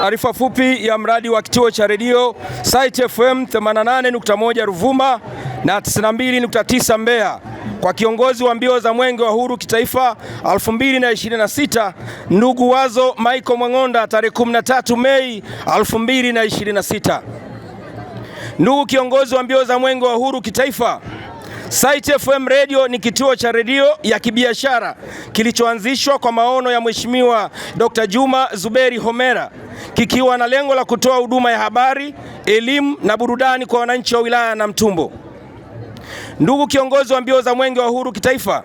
Taarifa fupi ya mradi wa kituo cha redio Site FM 88.1 Ruvuma na 92.9 Mbeya kwa kiongozi wa mbio za Mwenge wa Uhuru Kitaifa 2026 ndugu Wazo Michael Mwang'onda tarehe 13 Mei 2026. Ndugu kiongozi wa mbio za Mwenge wa Uhuru Kitaifa, Site FM Radio ni kituo cha redio ya kibiashara kilichoanzishwa kwa maono ya Mheshimiwa Dr. Juma Zuberi Homera, kikiwa na lengo la kutoa huduma ya habari, elimu na burudani kwa wananchi wa wilaya ya Namtumbo. Ndugu kiongozi wa mbio za Mwenge wa Uhuru Kitaifa,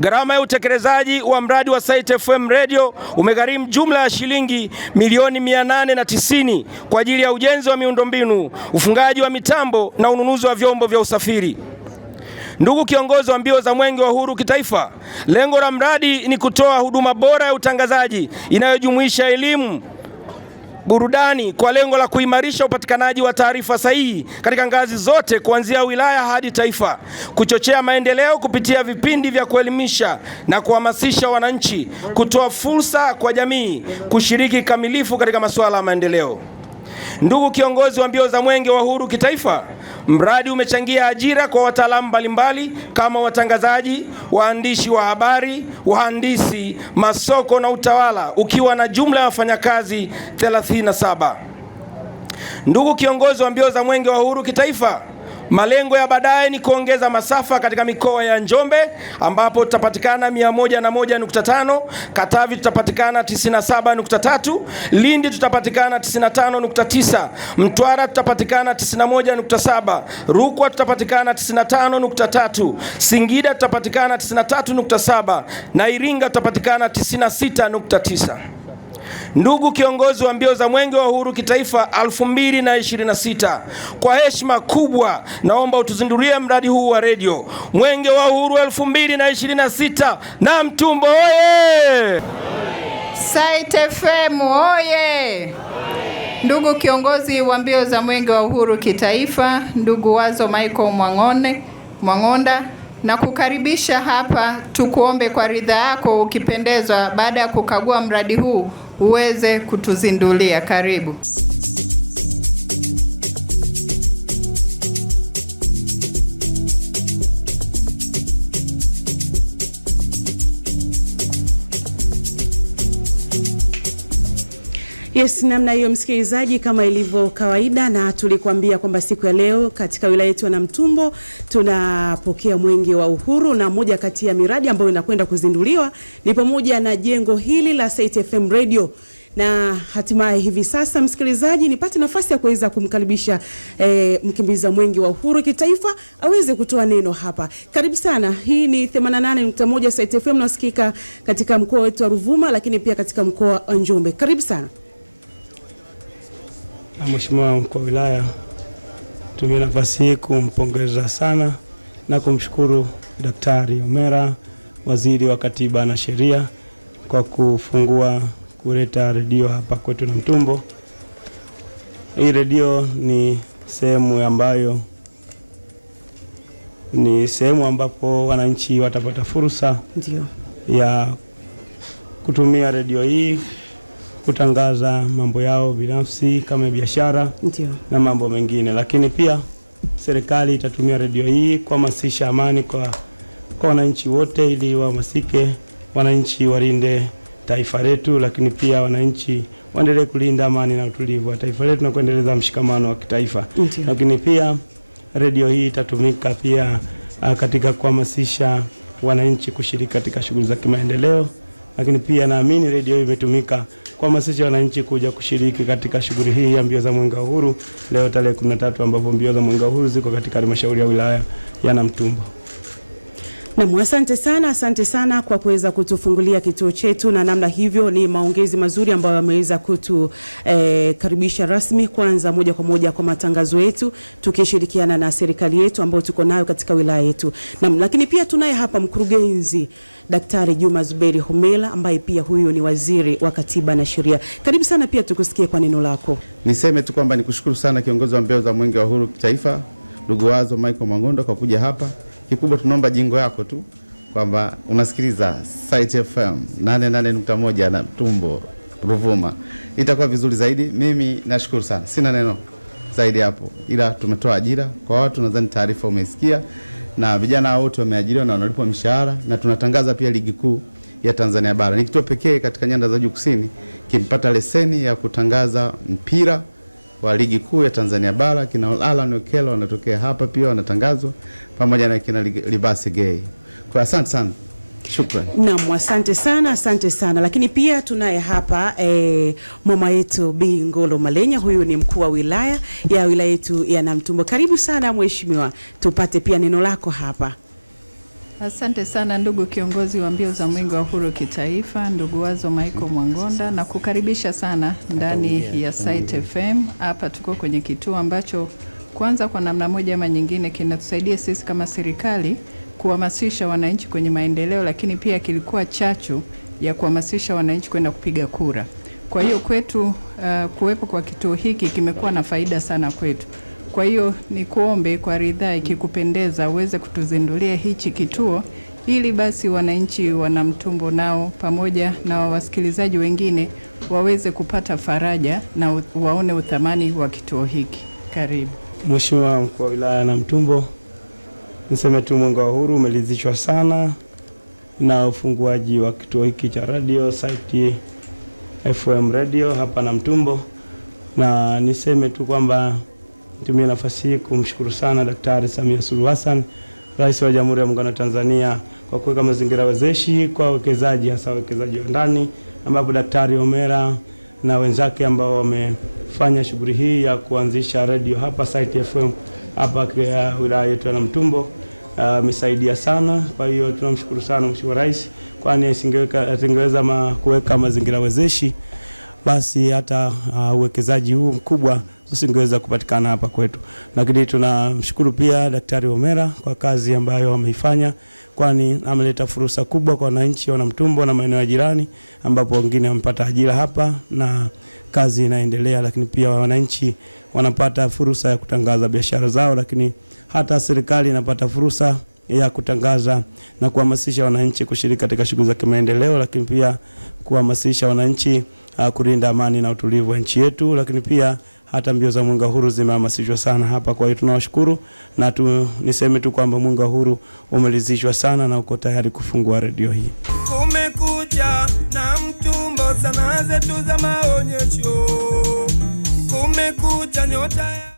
gharama ya utekelezaji wa mradi wa Site FM Radio umegharimu jumla ya shilingi milioni 890 kwa ajili ya ujenzi wa miundombinu, ufungaji wa mitambo na ununuzi wa vyombo vya usafiri. Ndugu kiongozi wa mbio za Mwenge wa Uhuru Kitaifa, lengo la mradi ni kutoa huduma bora ya utangazaji inayojumuisha elimu, burudani kwa lengo la kuimarisha upatikanaji wa taarifa sahihi katika ngazi zote kuanzia wilaya hadi taifa, kuchochea maendeleo kupitia vipindi vya kuelimisha na kuhamasisha wananchi, kutoa fursa kwa jamii kushiriki kamilifu katika masuala ya maendeleo. Ndugu kiongozi wa mbio za Mwenge wa Uhuru Kitaifa, mradi umechangia ajira kwa wataalamu mbalimbali kama watangazaji, waandishi wa habari, wahandisi, masoko na utawala, ukiwa na jumla ya wafanyakazi 37. Ndugu kiongozi wa mbio za Mwenge wa Uhuru Kitaifa, malengo ya baadaye ni kuongeza masafa katika mikoa ya Njombe ambapo tutapatikana 101.5, Katavi tutapatikana 97.3, Lindi tutapatikana 95.9, Mtwara tutapatikana 91.7, Rukwa tutapatikana 95.3, Singida tutapatikana 93.7 na Iringa tutapatikana 96.9. Ndugu kiongozi wa mbio za Mwenge wa Uhuru Kitaifa 2026, kwa heshima kubwa naomba utuzindulie mradi huu wa redio Mwenge wa Uhuru 2026 Namtumbo oye! Site FM oye! Ndugu kiongozi wa mbio za Mwenge wa Uhuru Kitaifa, ndugu Wazo Michael Mwang'onda, na kukaribisha hapa, tukuombe kwa ridhaa yako ukipendezwa, baada ya kukagua mradi huu uweze kutuzindulia. Karibu. Yes, namna hiyo msikilizaji, kama ilivyo kawaida na tulikuambia kwamba siku ya leo katika wilaya yetu ya Namtumbo tunapokea Mwenge wa Uhuru, na moja kati ya miradi ambayo inakwenda kuzinduliwa ni pamoja na jengo hili la Site FM Radio. Na hatimaye hivi sasa msikilizaji, nipate nafasi ya kuweza kumkaribisha mkimbiza Mwenge wa Uhuru Kitaifa aweze kutoa neno hapa. Karibu sana. Hii ni 88.1 Site FM, nasikika katika mkoa wetu wa Ruvuma lakini pia katika mkoa wa Njombe. Karibu sana. Mheshimiwa mkuu wa wilaya, tumia nafasi hii kumpongeza sana na kumshukuru Daktari Homera, waziri wa Katiba na Sheria, kwa kufungua kuleta redio hapa kwetu Namtumbo. Hii redio ni sehemu ambapo wananchi watapata fursa ya kutumia redio hii kutangaza mambo yao binafsi kama biashara na mambo mengine, lakini pia serikali itatumia redio hii kuhamasisha amani kwa wananchi wote, ili wahamasike wananchi walinde taifa letu, lakini pia wananchi waendelee kulinda amani na utulivu wa taifa letu na kuendeleza mshikamano wa kitaifa. Lakini pia redio hii itatumika pia katika kuhamasisha wananchi kushiriki katika shughuli za kimaendeleo, lakini pia naamini redio hii imetumika kuhamasisha wananchi kuja kushiriki katika shughuli hii ya mbio za Mwenge wa Uhuru leo tarehe 13, ambapo mbio za Mwenge wa Uhuru ziko katika halmashauri ya wilaya ya Namtumbo. Na asante sana kwa kuweza kutufungulia kituo chetu, na namna hivyo ni maongezi mazuri ambayo yameweza karibisha rasmi kwanza moja kwa moja kwa matangazo yetu, tukishirikiana na serikali yetu ambayo tuko nayo katika wilaya yetu. Lakini pia tunaye hapa mkurugenzi Daktari Juma Zuberi Homera, ambaye pia huyu ni waziri wa Katiba na Sheria. Karibu sana, pia tukusikie kwa neno lako. Niseme tu kwamba nikushukuru sana kiongozi wa mbio za Mwenge wa Uhuru Kitaifa, ndugu Wazo Michael Mwang'onda, kwa kuja hapa. Kikubwa tunaomba jingo yako tu kwamba unasikiliza Site FM 88.1 na Mtumbo Ruvuma, itakuwa vizuri zaidi. Mimi nashukuru sana, sina neno zaidi hapo, ila tumetoa ajira kwa watu. Nadhani taarifa umesikia, na vijana wote wameajiriwa na wanalipwa mishahara, na tunatangaza pia ligi kuu ya Tanzania bara. Ni kituo pekee katika nyanda za juu kusini kimpata leseni ya kutangaza mpira wa ligi kuu ya Tanzania bara. Kina Alan Okelo wanatokea hapa pia wanatangazwa, pamoja na kina Libasi Gay. Kwa asante sana. Shukrani. Naam, asante sana. Lakini pia tunaye hapa mama yetu Bi Ngolo Malenya. Huyu ni mkuu wa wilaya yetu ya Namtumbo. Karibu sana mheshimiwa, tupate pia neno lako hapa. Asante sana ndugu kiongozi wa mbio za mwenge wa uhuru kitaifa, ndugu Wazo Michael Mwangonda, na kukaribisha sana ndani ya Site FM. Hapa tuko kwenye kituo ambacho kwanza kwa namna moja ama nyingine kinatusaidia sisi kama serikali kuhamasisha wananchi kwenye maendeleo, lakini pia kilikuwa chachu ya kuhamasisha wananchi kwenda kupiga kura. Kwa hiyo kwetu kuwepo kwa kituo hiki kimekuwa na faida sana kwetu. Kwa hiyo ni kuombe kwa ridhaa, ikikupendeza uweze kutuzindulia hichi kituo, ili basi wananchi wa Namtumbo nao pamoja na wasikilizaji wengine waweze kupata faraja na waone uthamani wa kituo hiki. Karibu. Mheshimiwa mkuu wa wilaya ya Namtumbo, niseme tu mwenge wa uhuru umelizishwa sana na ufunguaji wa kituo hiki cha radio Site FM radio hapa Namtumbo, na niseme tu kwamba nitumie nafasi hii kumshukuru sana Daktari Samia Suluhu Hassan, Rais wa Jamhuri ya Muungano wa Tanzania, kwa kuweka mazingira wezeshi kwa wawekezaji, hasa wawekezaji wa ndani, ambapo Daktari Homera na wenzake ambao wamefanya shughuli hii ya kuanzisha radio hapa Site FM hapa kwa wilaya yetu ya Namtumbo amesaidia sana. Kwa hiyo tunamshukuru sana Mheshimiwa Rais, kwani asingeweza kuweka mazingira wezeshi, basi hata uwekezaji huu mkubwa usingeweza kupatikana hapa kwetu. Lakini tunamshukuru pia Daktari Homera kwa kazi ambayo ameifanya, kwani ameleta fursa kubwa kwa wananchi wa Namtumbo na maeneo ya jirani, ambapo wengine wamepata ajira hapa na kazi inaendelea. Lakini pia wananchi wanapata fursa ya kutangaza biashara zao, lakini hata serikali inapata fursa ya kutangaza na kuhamasisha wananchi kushiriki katika shughuli za kimaendeleo, lakini pia kuhamasisha wananchi kulinda amani na utulivu wa nchi yetu. Lakini pia hata mbio za mwenge wa uhuru zimehamasishwa sana hapa. Kwa hiyo tunawashukuru, na niseme tu kwamba mwenge wa uhuru umelizishwa sana na uko tayari kufungua redio hii. Kumekucha Namtumbo, sana zetu za maonyesho. Kumekucha nyota